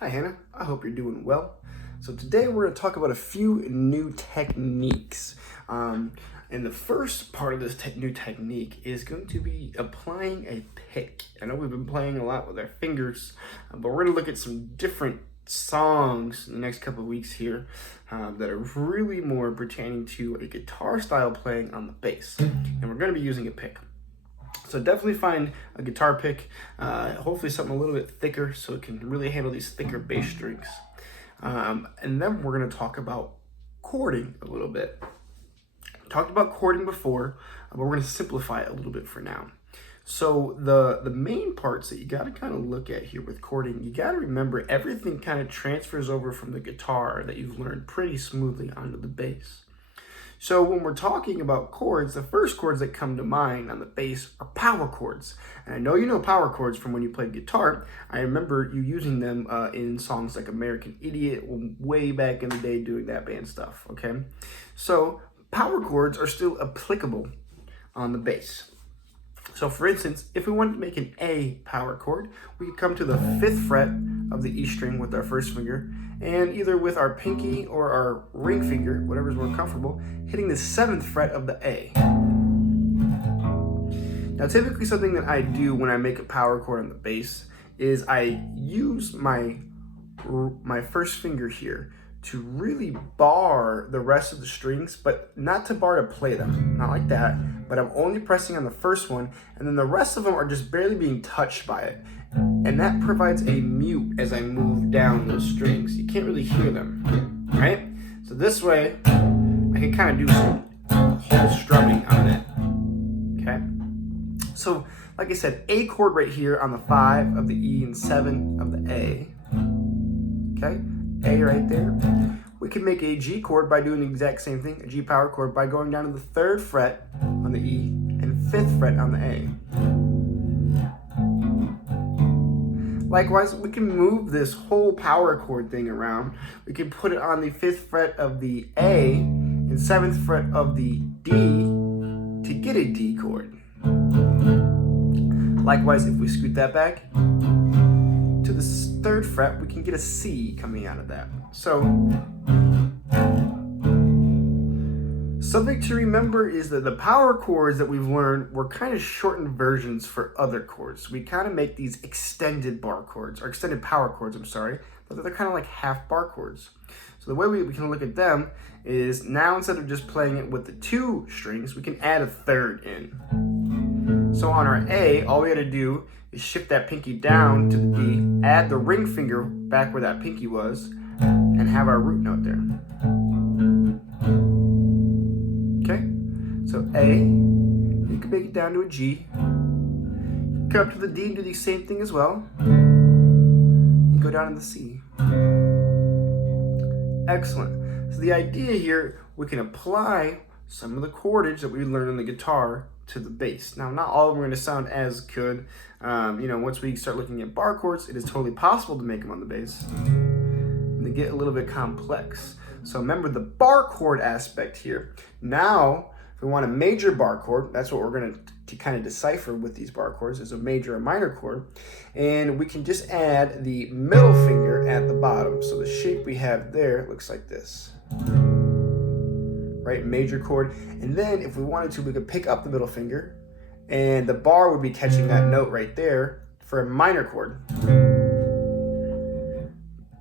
Hi Hannah, I hope you're doing well. So today we're going to talk about a few new techniques. And the first part of this new technique is going to be applying a pick. I know we've been playing a lot with our fingers, but we're going to look at some different songs in the next couple of weeks here that are really more pertaining to a guitar style playing on the bass. And we're going to be using a pick. So definitely find a guitar pick, hopefully something a little bit thicker so it can really handle these thicker bass strings. And then we're going to talk about chording a little bit. Talked about chording before, but we're going to simplify it a little bit for now. So the main parts that you got to kind of look at here with chording, you got to remember everything kind of transfers over from the guitar that you've learned pretty smoothly onto the bass. So when we're talking about chords, the first chords that come to mind on the bass are power chords. And I know you know power chords from when you played guitar. I remember you using them in songs like American Idiot way back in the day doing that band stuff, okay? So power chords are still applicable on the bass. So for instance, if we wanted to make an A power chord, we could come to the 5th fret of the E string with our first finger, and either with our pinky or our ring finger, whatever's more comfortable, hitting the 7th fret of the A. Now typically something that I do when I make a power chord on the bass is I use my first finger here to really bar the rest of the strings, but not to bar to play them, not like that, but I'm only pressing on the first one, and then the rest of them are just barely being touched by it. And that provides a mute as I move down those strings. You can't really hear them, right? So this way, I can kind of do some whole strumming on it, okay? So, like I said, A chord right here on the 5 of the E and 7 of the A, okay? A right there. We can make a G chord by doing the exact same thing, a G power chord, by going down to the 3rd fret on the E and 5th fret on the A. Likewise, we can move this whole power chord thing around. We can put it on the 5th fret of the A and 7th fret of the D to get a D chord. Likewise, if we scoot that back to the 3rd fret, we can get a C coming out of that. So, something to remember is that the power chords that we've learned were kind of shortened versions for other chords. We kind of make these extended bar chords, or extended power chords, but they're kind of like half bar chords. So the way we can look at them is now instead of just playing it with the 2 strings, we can add a 3rd in. So on our A, all we got to do is shift that pinky down to the D, add the ring finger back where that pinky was, and have our root note there. Okay, so A, you can make it down to a G, come up to the D and do the same thing as well, and go down to the C. Excellent. So the idea here, we can apply some of the chordage that we learned on the guitar to the bass. Now, not all of them are going to sound as good. Once we start looking at bar chords, it is totally possible to make them on the bass. And they get a little bit complex. So remember the bar chord aspect here. Now, if we want a major bar chord, that's what we're going to kind of decipher with these bar chords, is a major or minor chord. And we can just add the middle finger at the bottom. So the shape we have there looks like this. Right, major chord. And then if we wanted to, we could pick up the middle finger and the bar would be catching that note right there for a minor chord.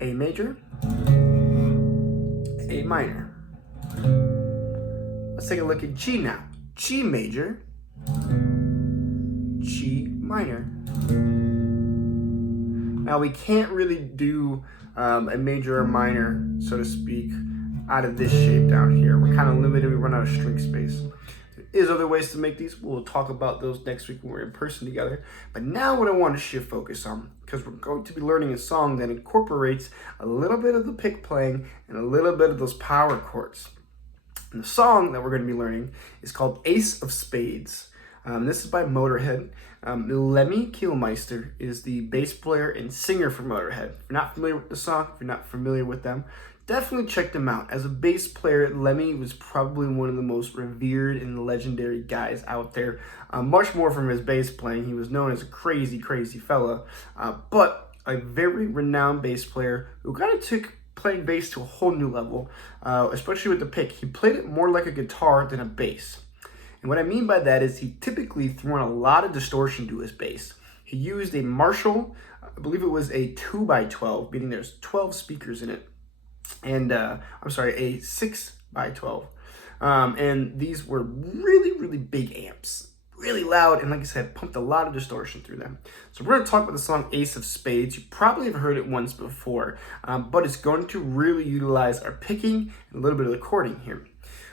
A major, A minor. Let's take a look at G now. G major, G minor. Now we can't really do a major or minor, so to speak, out of this shape down here. We're kind of limited, we run out of string space. There is other ways to make these. We'll talk about those next week when we're in person together. But now what I want to shift focus on, because we're going to be learning a song that incorporates a little bit of the pick playing and a little bit of those power chords. And the song that we're going to be learning is called Ace of Spades. This is by Motorhead. Lemmy Kilmister is the bass player and singer for Motorhead. If you're not familiar with the song, if you're not familiar with them, definitely check them out. As a bass player, Lemmy was probably one of the most revered and legendary guys out there. Much more from his bass playing. He was known as a crazy, crazy fella. But a very renowned bass player who kind of took playing bass to a whole new level, especially with the pick. He played it more like a guitar than a bass. And what I mean by that is he typically threw in a lot of distortion to his bass. He used a Marshall, I believe it was a 2x12, meaning there's 12 speakers in it. And, a 6x12. And these were really, really big amps. Really loud, and like I said, pumped a lot of distortion through them. So we're going to talk about the song Ace of Spades. You probably have heard it once before, but it's going to really utilize our picking and a little bit of the chording here.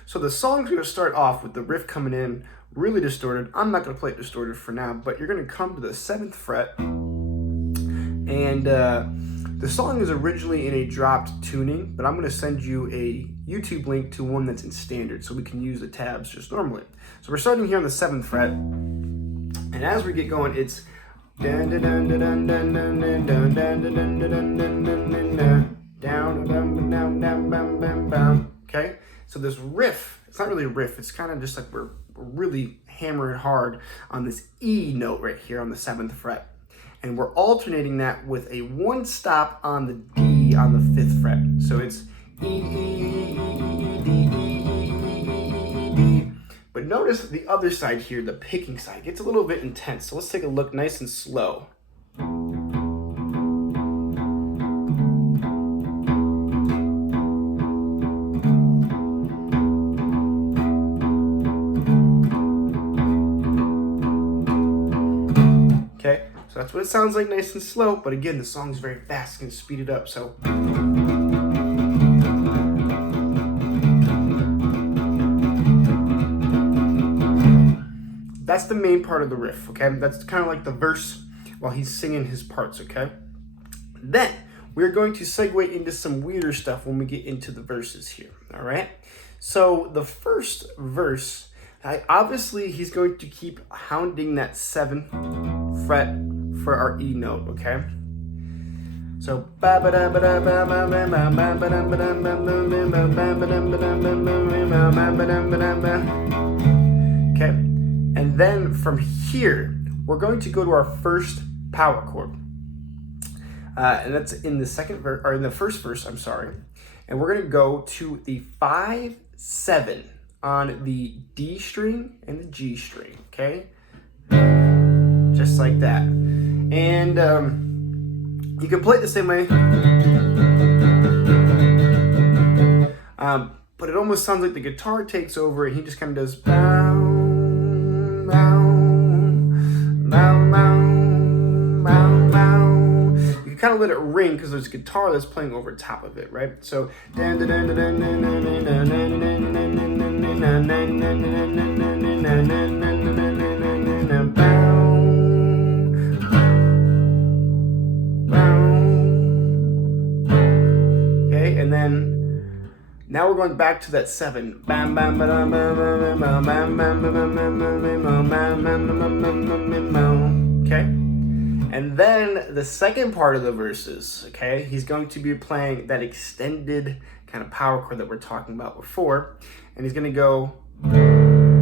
So the song's going to start off with the riff coming in really distorted. I'm not going to play it distorted for now, but you're going to come to the 7th fret, and the song is originally in a dropped tuning, but I'm going to send you a YouTube link to one that's in standard so we can use the tabs just normally. So we're starting here on the 7th fret, and as we get going, it's down, okay? So this riff, it's not really a riff, it's kind of just like we're really hammering hard on this E note right here on the 7th fret. And we're alternating that with a 1 stop on the D on the 5th fret. So it's E, E, E, E, D, E, D. But notice the other side here, the picking side, gets a little bit intense. So let's take a look nice and slow. Okay, so that's what it sounds like, nice and slow. But again, the song's very fast, you can speed it up. So that's the main part of the riff, okay? That's kind of like the verse while he's singing his parts, okay? Then we're going to segue into some weirder stuff when we get into the verses here, all right? So the first verse, obviously he's going to keep hounding that 7th fret for our E note, okay? So okay, and then from here we're going to go to our first power chord, and that's in the second verse, or in the first verse, I'm sorry, and we're going to go to the 5-7 on the D string and the G string, okay, just like that. And you can play it the same way, but it almost sounds like the guitar takes over and he just kind of does bow, bow, bow, bow, bow, bow. You can kind of let it ring because there's a guitar that's playing over top of it, right? So okay, and then now we're going back to that 7. Okay? And then the second part of the verses, okay, he's going to be playing that extended kind of power chord that we're talking about before. And he's going to go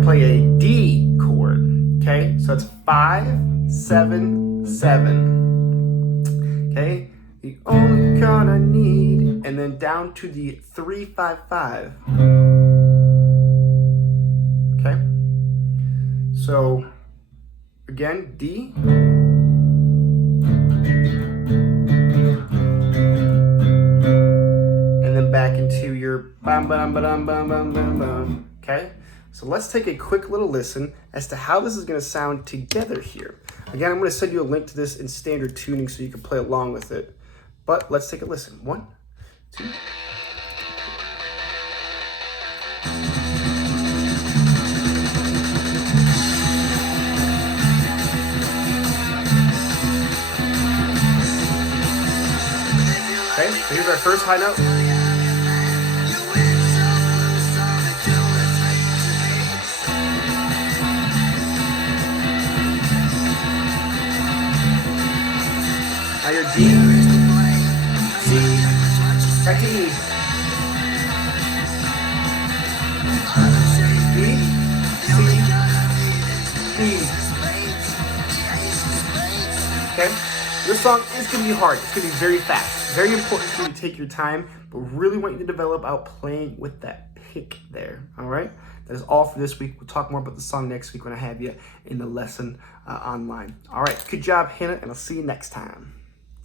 play a D chord. Okay? So it's 5-7-7. Okay? The only chord I need, and then down to the 3-5-5. Okay? So again, D. And then back into your bam bam bam bam bam bam bam. Okay? So let's take a quick little listen as to how this is going to sound together here. Again, I'm going to send you a link to this in standard tuning so you can play along with it. But let's take a listen. 1, 2. Okay, so here's our first high note. Now your D, C, back to E. D, C, D. Okay? This song is going to be hard. It's going to be very fast. Very important for you to take your time, but really want you to develop out playing with that pick there. All right? That is all for this week. We'll talk more about the song next week when I have you in the lesson online. All right. Good job, Hannah, and I'll see you next time.